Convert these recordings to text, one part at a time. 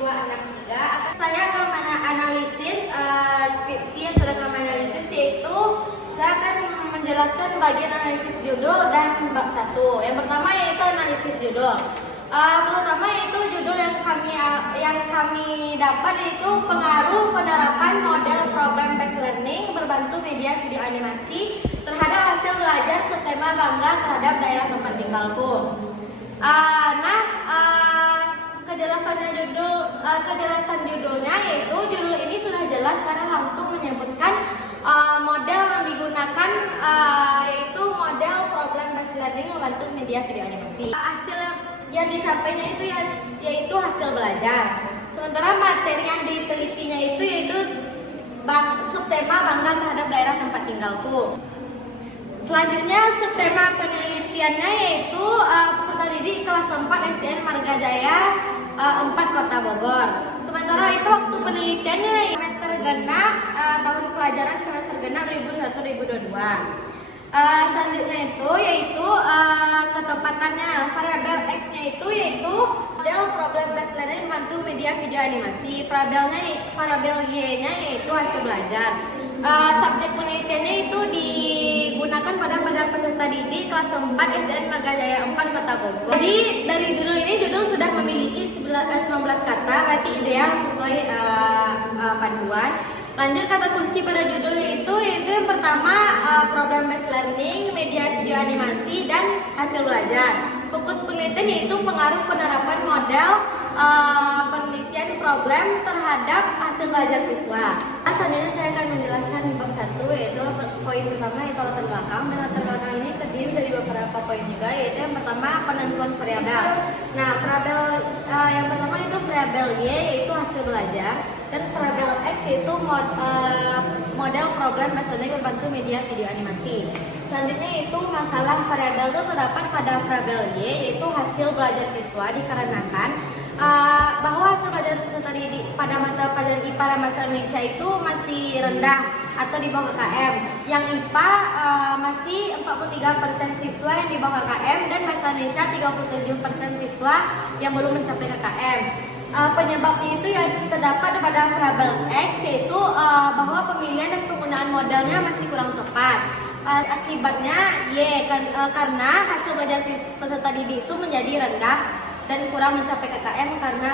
263 saya akan menganalisis skripsi yang sudah kami analisis, yaitu saya akan menjelaskan bagian analisis judul dan bab 1. Yang pertama yaitu analisis judul. Pertama yaitu judul yang kami dapat yaitu pengaruh penerapan model problem based learning berbantu media video animasi terhadap hasil belajar subtema bangga terhadap daerah tempat tinggalku. Kejelasan judulnya yaitu judul ini sudah jelas karena langsung menyebutkan model yang digunakan yaitu model problem based learning membantu media video animasi. Hasil yang dicapainya itu yaitu hasil belajar. Sementara materi yang ditelitinya itu yaitu subtema bangga terhadap daerah tempat tinggalku. Selanjutnya subtema penelitiannya yaitu peserta didik kelas 4 SDN Marga Jaya 4 Kota Bogor. Sementara itu waktu penelitiannya semester genap tahun pelajaran semester genap 2021-2022. Selanjutnya yaitu ketepatannya variabel X-nya yaitu model problem based learning membantu media video animasi. Variabel Y-nya yaitu hasil belajar. Subjek penelitiannya itu digunakan pada peserta didik kelas 4 SDN Marga Jaya 4 Kota Bogor. Jadi dari judul ini sudah memiliki 19 kata, berarti ideal sesuai panduan. Lanjut kata kunci pada judul yaitu yang pertama problem based learning, media video animasi, dan hasil belajar. Fokus penelitian yaitu pengaruh penerapan model penelitian problem terhadap hasil belajar siswa. Selanjutnya saya akan menjelaskan bab 1 yaitu poin pertama yaitu latar belakang. Dan latar belakang ini terdiri dari beberapa poin juga, yaitu yang pertama penentuan variabel. Nah, variabel yang pertama itu variabel Y yaitu hasil belajar, dan variabel X yaitu model problem based learning membantu media video animasi. Selanjutnya itu masalah variabel itu terdapat pada variabel Y yaitu hasil belajar siswa, dikarenakan bahwa hasil belajar peserta didik pada mata pelajaran IPA dan bahasa Indonesia itu masih rendah atau di bawah KKM. Yang IPA masih 43% siswa yang di bawah KKM, dan bahasa Indonesia 37% siswa yang belum mencapai KKM. Penyebabnya itu yang terdapat pada variabel X yaitu bahwa pemilihan dan penggunaan modelnya masih kurang tepat. Akibatnya karena hasil belajar peserta didik itu menjadi rendah dan kurang mencapai KKM karena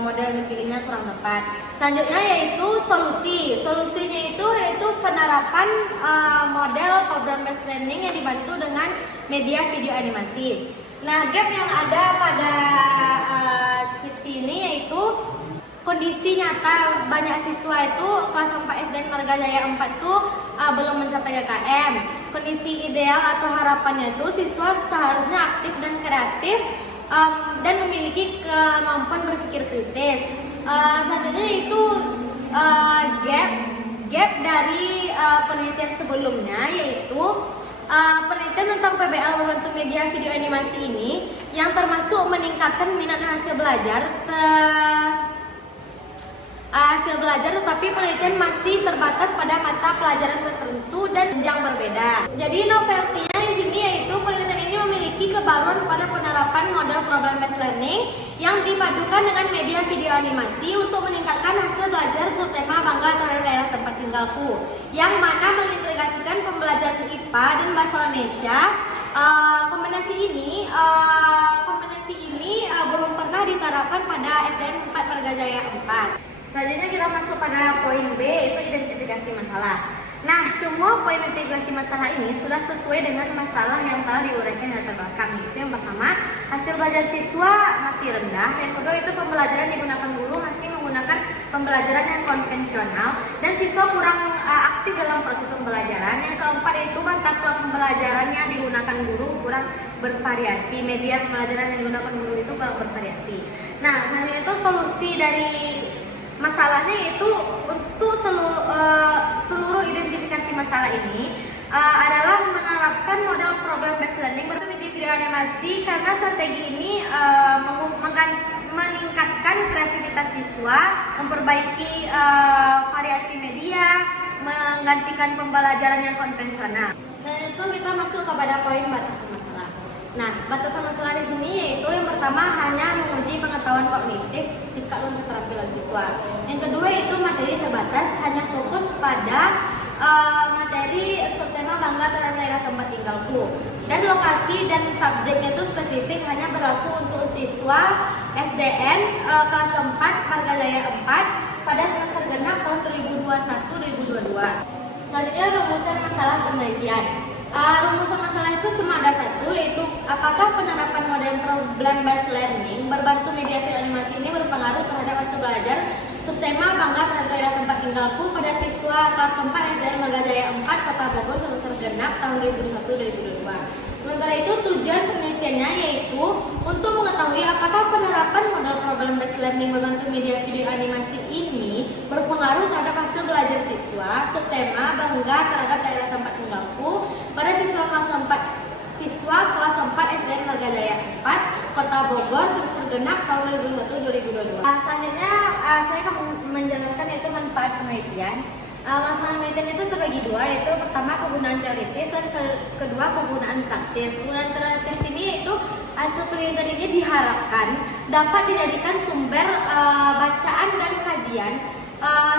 model yang dipilihnya kurang tepat. Selanjutnya yaitu solusinya yaitu penerapan model program based learning yang dibantu dengan media video animasi. Nah, gap yang ada pada skripsi ini yaitu kondisi nyata banyak siswa itu kelas 4 SDN Marga Jaya 4 itu belum mencapai KKM. Kondisi ideal atau harapannya itu siswa seharusnya aktif dan kreatif dan memiliki kemampuan berpikir kritis. Selanjutnya itu gap dari penelitian sebelumnya yaitu penelitian tentang PBL membantu media video animasi ini yang termasuk meningkatkan minat dan hasil belajar, tetapi penelitian masih terbatas pada mata pelajaran tertentu dan jenjang berbeda. Jadi novelty-nya di sini yaitu penelitian ini memiliki kebaruan pada penerapan model problem based learning yang dipadukan dengan media video animasi untuk meningkatkan hasil belajar subtema bangga terhadap daerah tempat tinggalku, yang mana mengintegrasikan pembelajaran IPA dan bahasa Indonesia. Kombinasi ini belum pernah diterapkan pada SDN 4 Marga Jaya 4. Selanjutnya kita masuk pada poin B, yaitu identifikasi masalah. Nah, semua poin identifikasi masalah ini sudah sesuai dengan masalah yang telah diuraikan di latar belakang. Itu yang pertama, hasil belajar siswa masih rendah. Yang kedua itu pembelajaran digunakan guru masih menggunakan pembelajaran yang konvensional, dan siswa kurang aktif dalam proses pembelajaran. Yang keempat itu mata pembelajaran yang digunakan guru kurang bervariasi. Media pembelajaran yang digunakan guru itu kurang bervariasi. Nah, selanjutnya itu solusi dari masalahnya itu untuk seluruh identifikasi masalah ini adalah menerapkan model problem based learning berbentuk video animasi, karena strategi ini meningkatkan kreativitas siswa, memperbaiki variasi media, menggantikan pembelajaran yang konvensional. Dan itu kita masuk kepada poin batasan masalah. Nah, batasan masalah di sini yaitu yang pertama pertama hanya menguji pengetahuan kognitif, sikap dan keterampilan siswa. Yang kedua itu materi terbatas, hanya fokus pada materi subtema bangga terhadap daerah tempat tinggalku. Dan lokasi dan subjeknya itu spesifik, hanya berlaku untuk siswa SDN kelas 4 Margajaya 4 pada semester genap tahun 2021-2022. Selanjutnya rumusan masalah penelitian. Rumusan masalah itu cuma ada satu, yaitu apakah penerapan model problem based learning berbantu media film animasi ini berpengaruh terhadap hasil belajar subtema bangga terhadap daerah tempat tinggalku pada siswa kelas 4 SDN Margajaya 4 Kota Bogor semester genap tahun 2021-2022. Sementara itu tujuan penelitiannya yaitu untuk mengetahui apakah penerapan model problem based learning berbantu media video animasi ini berpengaruh terhadap hasil belajar siswa subtema bangga terhadap daerah tempat tinggalku pada siswa kelas 4 SDN Margajaya 4 Kota Bogor semester genap tahun 2021-2022. Selanjutnya saya akan menjelaskan yaitu manfaat penelitian. Manfaat penelitian itu terbagi dua, yaitu pertama penggunaan teoritis dan kedua penggunaan praktis. Penggunaan teoritis ini yaitu hasil penelitian ini diharapkan dapat dijadikan sumber bacaan dan kajian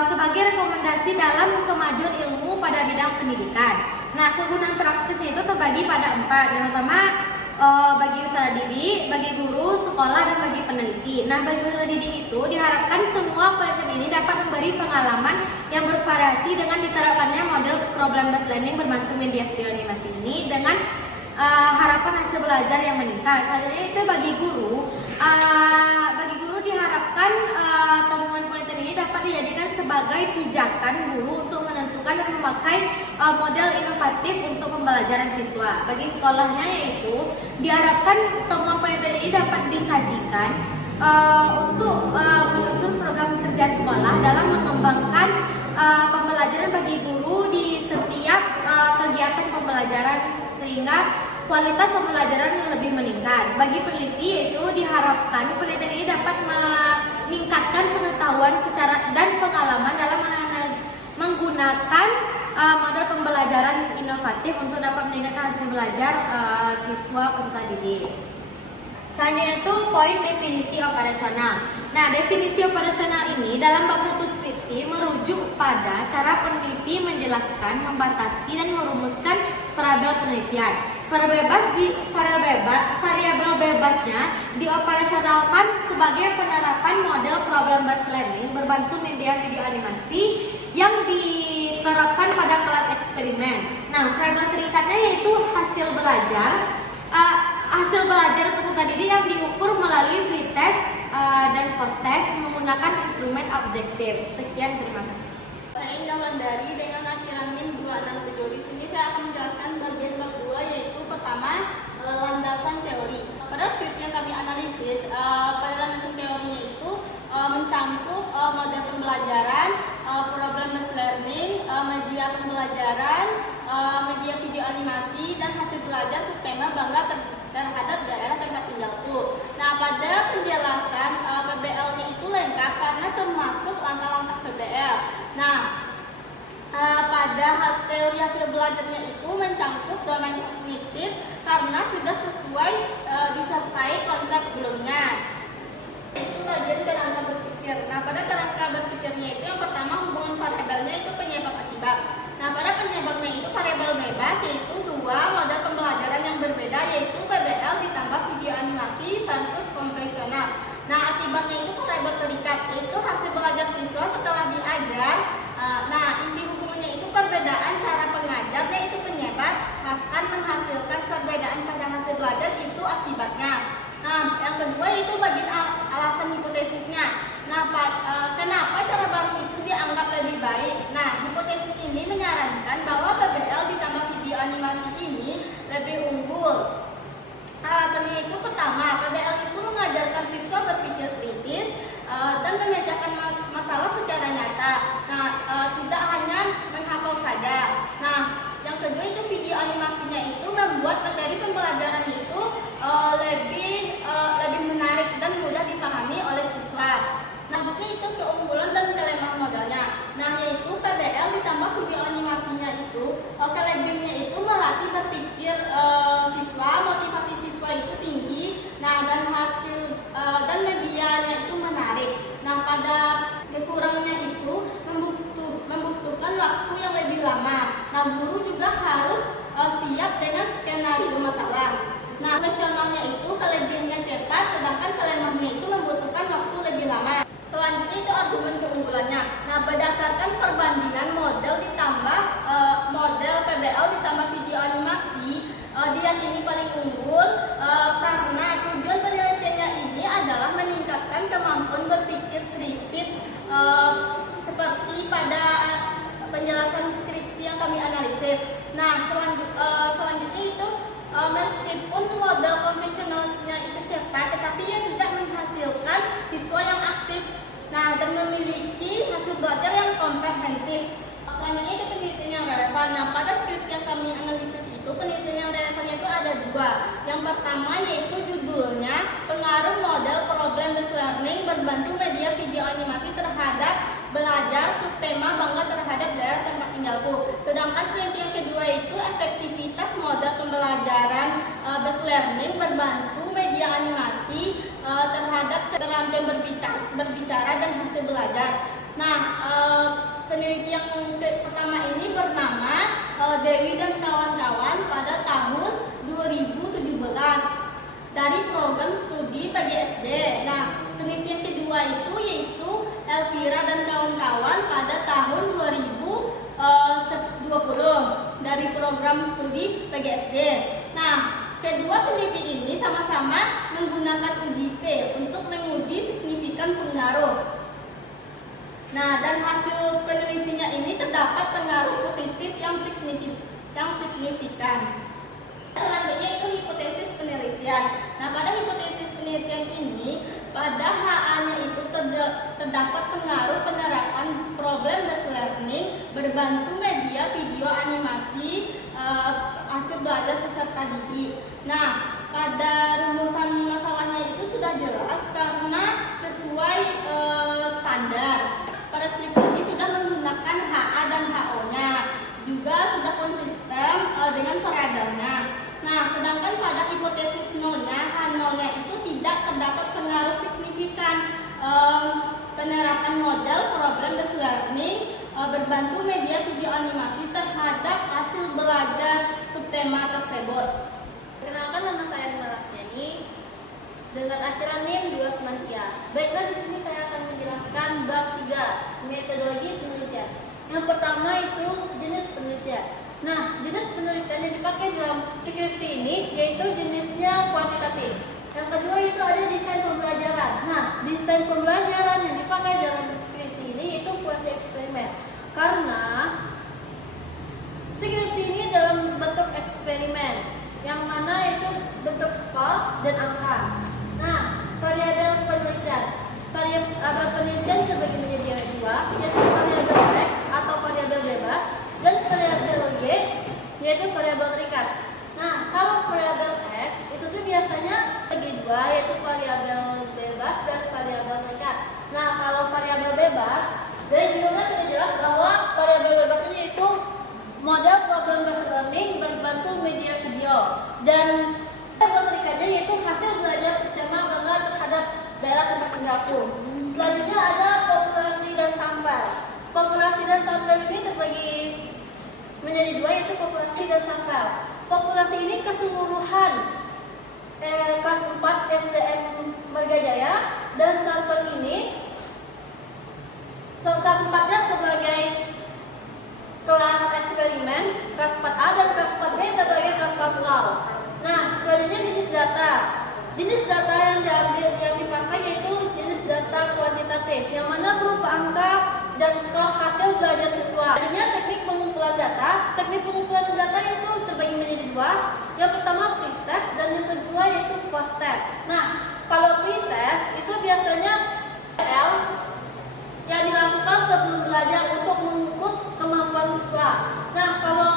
sebagai rekomendasi dalam kemajuan ilmu pada bidang pendidikan. Nah, kegunaan praktis itu terbagi pada 4. Yang pertama bagi peserta didik, bagi guru, sekolah, dan bagi peneliti. Nah, bagi peserta didik itu diharapkan semua penelitian ini dapat memberi pengalaman yang bervariasi dengan diterapkannya model problem based learning berbantu media video animasi ini dengan harapan hasil belajar yang meningkat. Selanjutnya itu bagi guru diharapkan temuan penelitian ini dapat dijadikan sebagai pijakan guru untuk menentukan dan memakai model inovatif untuk pembelajaran siswa. Bagi sekolahnya yaitu diharapkan temuan penelitian ini dapat disajikan untuk menyusun program kerja sekolah dalam mengembangkan pembelajaran bagi guru di setiap kegiatan pembelajaran sehingga kualitas pembelajaran lebih meningkat. Bagi peneliti yaitu diharapkan penelitian ini dapat meningkatkan pengetahuan secara dan pengalaman dalam menggunakan model pembelajaran inovatif untuk dapat meningkatkan hasil belajar siswa peserta didik. Selanjutnya itu poin definisi operasional. Nah, definisi operasional ini dalam bab 1 skripsi merujuk pada cara peneliti menjelaskan, membatasi, dan merumuskan variabel penelitian. Variabel bebasnya dioperasionalkan sebagai penerapan model problem based learning berbantu media video animasi yang diterapkan pada kelas eksperimen. Nah, variabel terikatnya yaitu hasil belajar peserta didik yang diukur melalui pretest dan post-test menggunakan instrumen objektif. Sekian, terima kasih. Saya Indah Landari dengan akhiran NIM 267. Di sini saya akan menjelaskan bagian bab 2 yaitu pertama landasan teori. Pada skripsi yang kami analisis, pada landasan teorinya itu mencampur model pembelajaran, problem based learning, media pembelajaran, media video animasi, dan hasil belajar subtema bangga terhadap daerah tempat tinggalku. Nah, pada penjelasan PBL-nya itu lengkap karena termasuk langkah-langkah PBL. Nah, pada teori hasil belajarnya itu mencakup domain kognitif karena sudah sesuai disertai konsep sebelumnya. Itu bagian kerangka berpikir. Nah, pada kerangka berpikirnya itu yang pertama hubungan variabelnya itu penyebab akibat. Nah, pada penyebabnya itu variabel bebas yaitu dua model pembelajaran yang berbeda yaitu PBL ditambah video animasi versus konvensional. Nah, akibatnya itu variabel terikat yaitu hasil belajar siswa setelah diajar. Nah, inti hukumnya itu perbedaan cara pengajarnya itu penyebab akan menghasilkan perbedaan pada hasil belajar itu akibatnya. Nah, yang kedua itu bagian alasan hipotesisnya. Nah, kenapa cara baru itu dianggap lebih baik? Nah, hipotesis ini menyarankan bahwa PBL ditambah video animasi ini lebih unggul. Alasannya itu pertama, PBL itu mengajarkan siswa berpikir kritis dan memecahkan masalah secara nyata. Nah, tidak hanya menghafal saja. Nah, yang kedua itu video animasinya itu membuat materi pembelajaran itu lebih menarik dan mudah dipahami oleh siswa. Nah, itu keunggulan dan kelemahan modalnya. Nah, yaitu PBL Nah, guru juga harus siap dengan skenario masalah. Nah, profesionalnya itu kelebihannya cepat, sedangkan kelemahnya itu membutuhkan waktu lebih lama. Selanjutnya itu argumen keunggulannya. Nah, berdasarkan perbandingan model ditambah model PBL ditambah video animasi, diyakini paling unggul karena tujuan penelitiannya ini adalah meningkatkan kemampuan berpikir kritis seperti pada penjelasan skripsi yang kami analisis. Nah, selanjutnya itu meskipun model konvensionalnya itu cepat, tetapi ia tidak menghasilkan siswa yang aktif, nah, dan memiliki hasil belajar yang komprehensif. Selanjutnya itu penelitian yang relevan. Nah, pada skripsi yang kami analisis itu penelitian yang relevannya itu ada dua. Yang pertama yaitu judulnya pengaruh model problem based learning berbantu media video animasi terhadap belajar, subtema bangga terhadap daerah tempat tinggalku. Sedangkan penelitian kedua itu efektivitas model pembelajaran based learning berbantu media animasi terhadap keterampilan berbicara dan hasil belajar. Nah, peneliti yang pertama ini bernama Dewi dan kawan-kawan pada tahun 2017 dari program studi PGSD. Nah, penelitian kedua itu yaitu Elvira dan kawan-kawan pada tahun 2020 dari program studi PGSD. Nah, kedua peneliti ini sama-sama menggunakan uji T untuk menguji signifikan pengaruh. Nah, dan hasil penelitiannya ini terdapat pengaruh positif yang signifikan. Selanjutnya itu hipotesis penelitian. Nah, pada hipotesis penelitian ini, pada HA-nya itu terdapat pengaruh penerapan problem based learning berbantu media video animasi hasil belajar peserta didik. Nah, pada rumusan masalahnya itu sudah jelas karena sesuai standar. Pada skripsi ini sudah menggunakan HA dan HO-nya, juga sudah konsisten dengan variabelnya. Nah, sedangkan pada hipotesis nolnya, H0-nya itu tidak terdapat pengaruh signifikan penerapan model problem based learning berbantu media video animasi terhadap hasil belajar subtema tersebut. Perkenalkan, nama saya Maratiani dengan acara NIM 293. Baiklah, di sini saya akan menjelaskan bab 3, metodologi penelitian. Yang pertama itu jenis penelitian. Nah, jenis penelitian yang dipakai dalam skripsi ini yaitu jenisnya kuantitatif. Yang kedua itu ada desain pembelajaran. Nah, desain pembelajaran yang dipakai dalam skripsi ini yaitu kuasi eksperimen. Karena skripsi ini dalam bentuk eksperimen, yang mana itu bentuk skor dan angka. Nah, variabel penelitian. Variabel penelitian terbagi menjadi dua, yaitu variabel X atau variabel bebas dan variabel Y yaitu variabel terikat. Nah, kalau variabel X itu tuh biasanya bagi dua, yaitu variabel bebas dan variabel terikat. Nah, kalau variabel bebas, dari judulnya sudah jelas bahwa variabel bebas ini yaitu model problem based learning berbantu media video, dan variabel terikatnya yaitu hasil belajar subtema bangga terhadap daerah tempat tinggalku. Selanjutnya ada populasi dan sampel. Populasi dan sampel ini terbagi menjadi dua, yaitu populasi dan sampel. Populasi ini keseluruhan kelas 4 SDN Margajaya, dan sampel ini kelas 4-nya sebagai kelas eksperimen, kelas 4A, dan kelas 4B sebagai kelas kultural. Nah, selanjutnya jenis data. Jenis data yang dipakai yaitu jenis data kuantitatif, yang mana berupa angka dan skor hasil belajar siswa. Selanjutnya teknik pengumpulan data. Teknik pengumpulan data itu terbagi menjadi dua. Yang pertama pre-test dan yang kedua yaitu post-test. Nah, kalau pre-test itu biasanya L yang dilakukan sebelum belajar untuk mengukur kemampuan siswa. Nah, kalau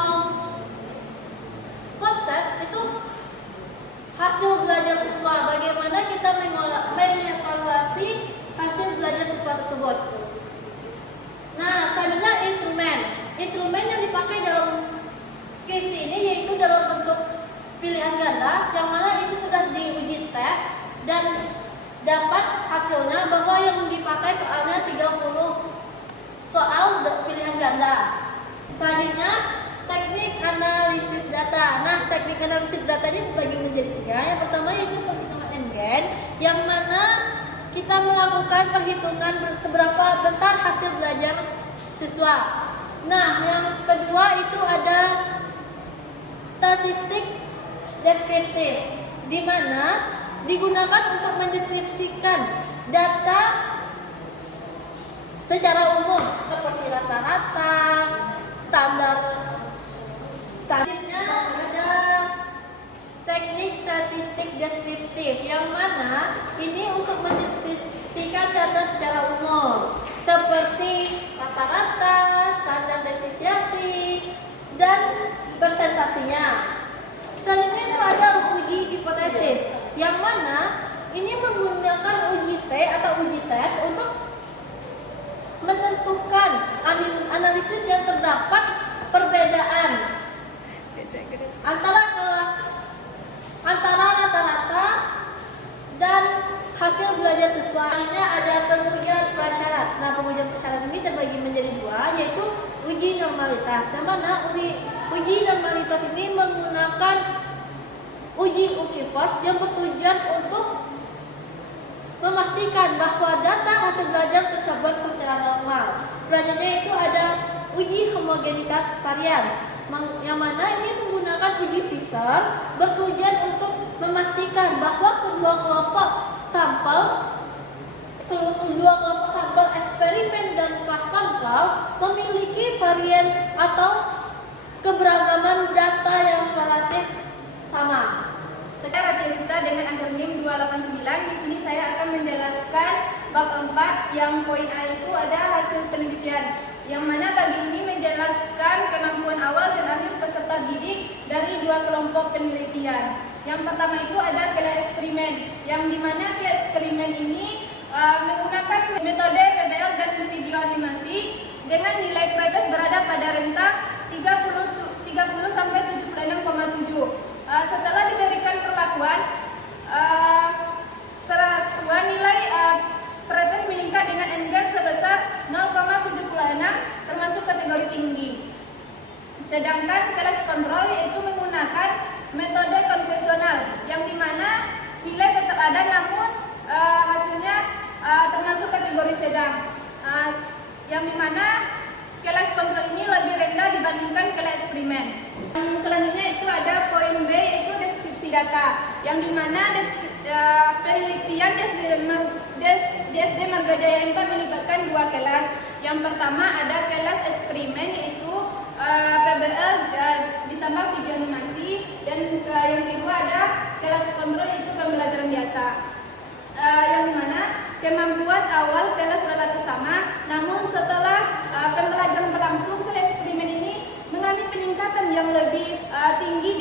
post-test itu hasil belajar siswa, bagaimana kita mengevaluasi hasil belajar siswa tersebut. Nah, selanjutnya instrumen. Instrumen yang dipakai dalam skripsi ini yaitu dalam bentuk pilihan ganda, yang mana itu sudah diuji tes dan dapat hasilnya bahwa yang dipakai soalnya 30 soal pilihan ganda. Selanjutnya teknik analisis data. Nah, teknik analisis data ini dibagi menjadi 3. Yang pertama yaitu perhitungan N-gen, yang mana kita melakukan perhitungan seberapa besar hasil belajar siswa. Nah, yang kedua itu ada statistik deskriptif, di mana digunakan untuk mendeskripsikan data secara umum seperti rata-rata, standar. Selanjutnya ada teknik statistik deskriptif, yang mana ini untuk mendeskripsikan data secara umum seperti rata-rata, standar deviasi, dan presentasinya. Selanjutnya itu ada uji hipotesis, yang mana ini menggunakan uji T atau uji tes untuk menentukan analisis yang terdapat perbedaan antara rata-rata dan hasil belajar siswa. Selanjutnya ada pengujian prasyarat. Nah, pengujian prasyarat ini terbagi menjadi 2, yaitu uji normalitas. Yang mana uji normalitas ini menggunakan uji UKIFOS yang bertujuan untuk memastikan bahwa data hasil belajar tersebut secara normal. Selanjutnya itu ada uji homogenitas varians, yang mana ini menggunakan uji Fisher bertujuan untuk memastikan bahwa kedua kelompok sampel eksperimen dan kelas kontrol memiliki varians atau keberagaman data yang relatif sama. Saya Ratiasita dengan akronim 289. Di sini saya akan menjelaskan bab 4 yang poin A itu ada hasil penelitian, yang mana bagi ini menjelaskan kemampuan awal dan akhir peserta didik dari 2 kelompok penelitian. Yang pertama itu ada kelas eksperimen, yang dimana kelas eksperimen ini menggunakan metode PBL dan video animasi dengan nilai pretest berada pada rentang 30 sampai 76,7. Setelah diberikan perlakuan nilai pretest meningkat dengan N-gen sebesar 0,76 termasuk kategori tinggi. Sedangkan kelas kontrol yaitu menggunakan metode konvensional, yang dimana nilai tetap ada namun hasilnya termasuk kategori sedang, yang dimana kelas kontrol ini lebih rendah dibandingkan kelas eksperimen. Selanjutnya itu ada poin B, yaitu deskripsi data, yang dimana penelitian DSD Marga Jaya 4 melibatkan 2 kelas. Yang pertama ada kelas eksperimen, yaitu PBL ditambah video animasi, dan yang kedua ada kelas kontrol, yaitu pembelajaran biasa, yang dimana kemampuan awal kelas relatif sama, namun setelah pembelajaran berlangsung kelas eksperimen ini mengalami peningkatan yang lebih tinggi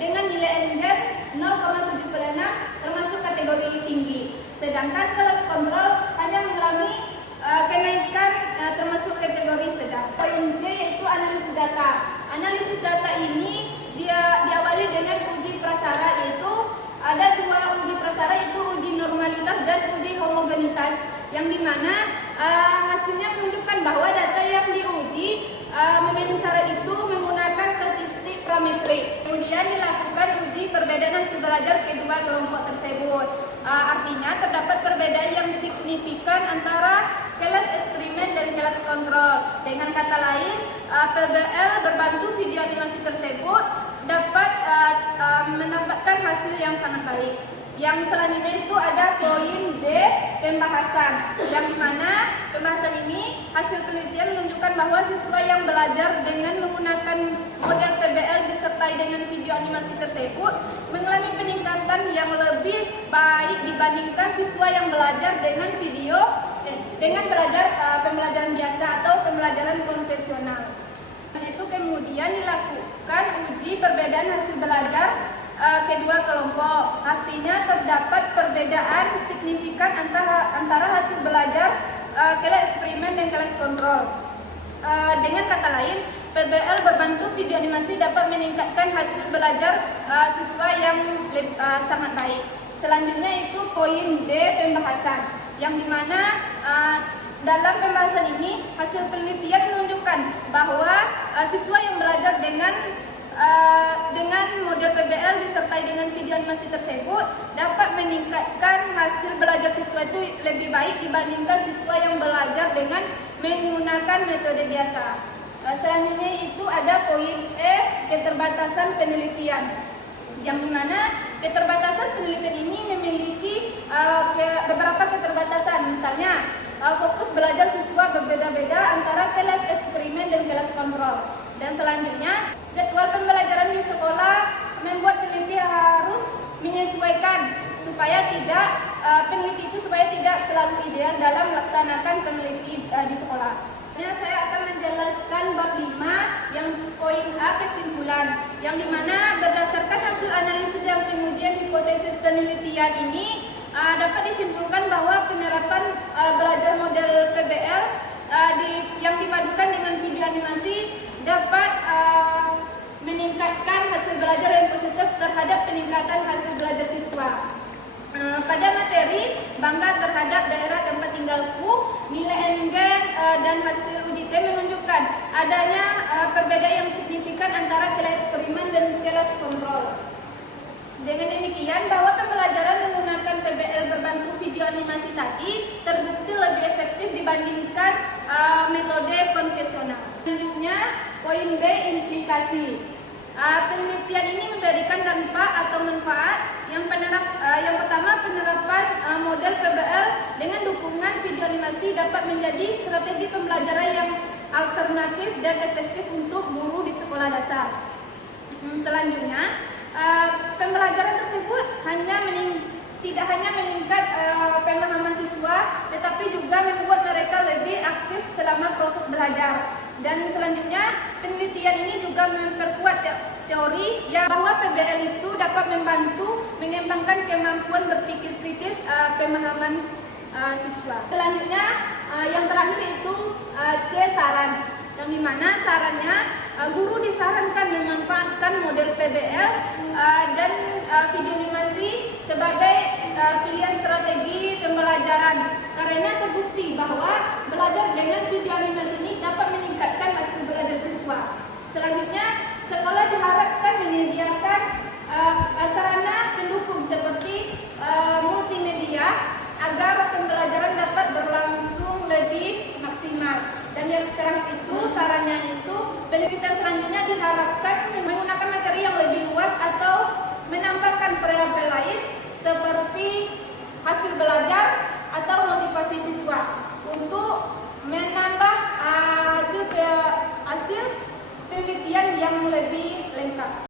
dengan nilai N-gen 0,76 termasuk kategori tinggi. Sedangkan kelas kontrol hanya mengalami kenaikan termasuk kategori sedang. Poin C yaitu analisis data. Analisis data ini diawali dengan uji prasyarat, yaitu ada 2 uji prasyarat, yaitu uji normalitas dan uji homogenitas, yang dimana hasilnya menunjukkan bahwa data yang diuji memenuhi syarat itu menggunakan statistik parametrik. Kemudian dilakukan uji perbedaan hasil belajar kedua kelompok tersebut. Artinya terdapat perbedaan yang signifikan antara kelas eksperimen dan kelas kontrol. Dengan kata lain, PBL berbantu video animasi tersebut dapat mendapatkan hasil yang sangat baik. Yang selanjutnya itu ada poin D, pembahasan, yang dimana pembahasan ini hasil penelitian menunjukkan bahwa siswa yang belajar dengan menggunakan model PBL disertai dengan video animasi tersebut mengalami peningkatan yang lebih baik dibandingkan siswa yang belajar dengan pembelajaran biasa atau pembelajaran konvensional. Itu kemudian dilakukan uji perbedaan hasil belajar kedua kelompok. Artinya terdapat perbedaan signifikan antara hasil belajar kelas eksperimen dan kelas kontrol. Dengan kata lain, PBL berbantu video animasi dapat meningkatkan hasil belajar siswa yang sangat baik. Selanjutnya itu poin D, pembahasan, yang dimana dalam pembahasan ini, hasil penelitian menunjukkan bahwa siswa yang belajar dengan model PBL disertai dengan video animasi tersebut dapat meningkatkan hasil belajar siswa itu lebih baik dibandingkan siswa yang belajar dengan menggunakan metode biasa. Selanjutnya itu ada poin E, keterbatasan penelitian, yang dimana keterbatasan penelitian ini memiliki beberapa keterbatasan. Misalnya fokus belajar siswa berbeda-beda antara kelas eksperimen dan kelas kontrol. Dan selanjutnya jadwal pembelajaran di sekolah membuat peneliti harus menyesuaikan supaya peneliti itu tidak selalu ideal dalam melaksanakan peneliti di sekolah. Saya akan menjelaskan bab 5 yang poin A, kesimpulan, yang dimana berdasarkan hasil analisis dan pengujian hipotesis penelitian ini dapat disimpulkan bahwa penerapan belajar model PBL yang dipadukan dengan video animasi dapat meningkatkan hasil belajar yang positif terhadap peningkatan hasil belajar siswa. Pada materi bangga terhadap daerah tempat tinggalku, nilai NGEN dan hasil uji T menunjukkan adanya perbedaan yang signifikan antara kelas eksperimen dan kelas kontrol. Dengan demikian, bahwa pembelajaran menggunakan PBL berbantu video animasi tadi terbukti lebih efektif dibandingkan metode konvensional. Selanjutnya, poin B, implikasi. Penelitian ini memberikan dampak atau manfaat. Yang pertama, penerapan model PBL dengan dukungan video animasi dapat menjadi strategi pembelajaran yang alternatif dan efektif untuk guru di sekolah dasar. Selanjutnya, pembelajaran tersebut tidak hanya meningkat pemahaman siswa, tetapi juga membuat mereka lebih aktif selama proses belajar. Dan selanjutnya, penelitian ini juga memperkuat teori bahwa PBL itu dapat membantu mengembangkan kemampuan berpikir kritis pemahaman siswa. Selanjutnya, yang terakhir itu C, saran, yang dimana sarannya guru disarankan memanfaatkan model PBL dan video animasi sebagai pilihan strategi pembelajaran, karena terbukti bahwa belajar dengan video animasi ini dapat meningkatkan hasil belajar siswa. Selanjutnya, sekolah diharapkan menyediakan sarana pendukung seperti